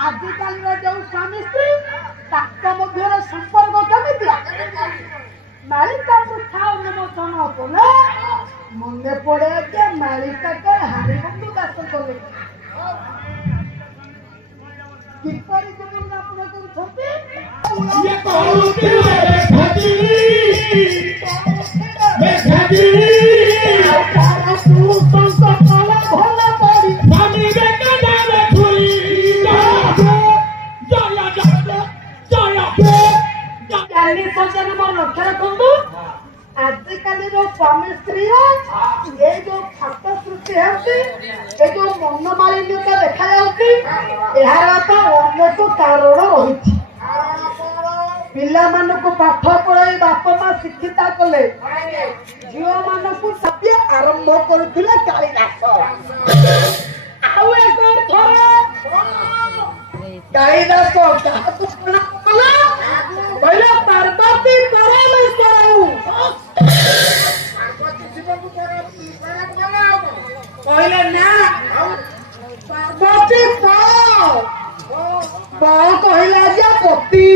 आजिकल जो स्वामी स्त्री संपर्क केमितिया मालिका पुछा अनुमोदन कले मन पड़े जे मालिका के हरिबंधु दास कले किपरि जीवन यापन करूछथि ये कहउथिले खाजी तारा तू संकल्प भला पड़ी स्वामी रे कदाले फुली काली सजन मोर लक्ष्य रखु आजिकल जो स्वामी स्त्री ये जो फाट सृष्टि है जो मन मालिन्यता देखा यार तो अनेक कारण रही पिला को पाठ पढ़ाई बाप माँ शिक्षिता कले झील मान को सत्य आरंभ करते कालिदास कालिदास कहले पार्वती कहले ना पार्वती कहले जे पति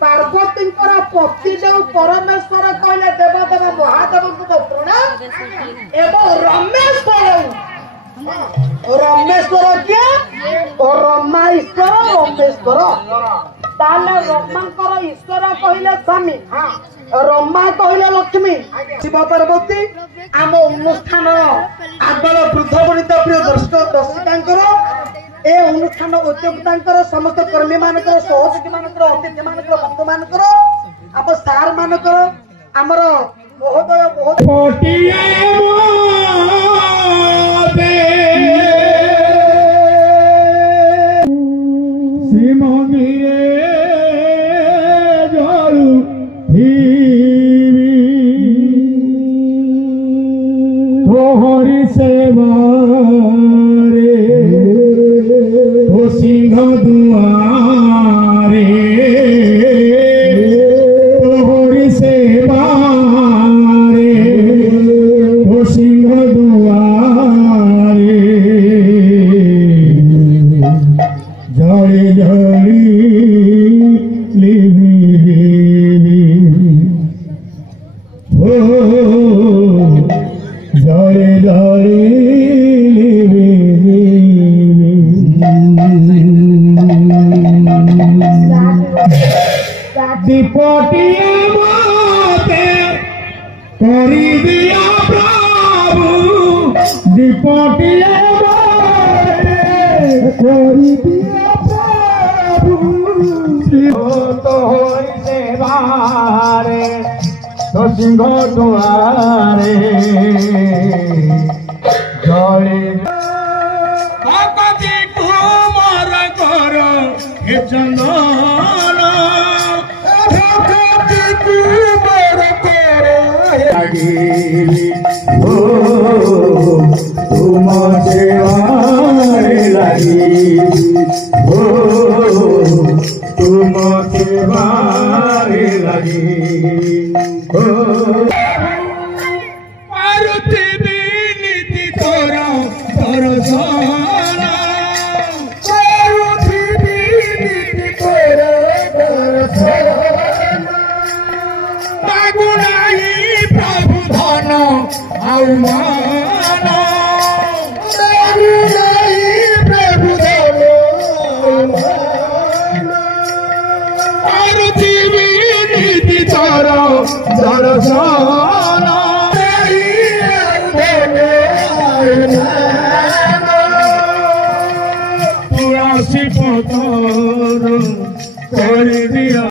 पार्वती पति जो परमेश्वर कहले देवदेव महादेव को प्रणाम एवं रमेश्वर किए रमा ईश्वर रमेश्वर ताले रमांकर ईश्वर कहले स्वामी रमा कहले लक्ष्मी शिव पार्वती आम अनुष्ठान आगल वृद्ध वनित प्रिय दर्शक दर्शिका ए अनुष्ठान उद्योक्ता समस्त कर्मी मान सहयोगी मान अतिथि मान बंधु मान आम सार मान आमर महोदय तोहरी सेवा रे हो सिंह दुआरे तोहरी सेवा रे हो सिंह दुआरे जड़ी जड़ी लिबी हो जड़े जड़े दीपटिया माते करी दिया प्रभु दीपटिया माते करी दिया प्रभु तोहरी सेवा रे तो सिंह दुआरे जड़े भगती कुमार कर हे चंदन भगती कुमार कर ओ तुम सेवारे लगी ओ तुम सेवारे लगी पार्वती नीति तोरा दर्शन पार्वती नीति तोरा दर्शन मागुनाई प्रभु धन आउ मान मागुनाई प्रभु धन पार्वती नीति तोरा दर्शन तुलसी पतर कर दिया।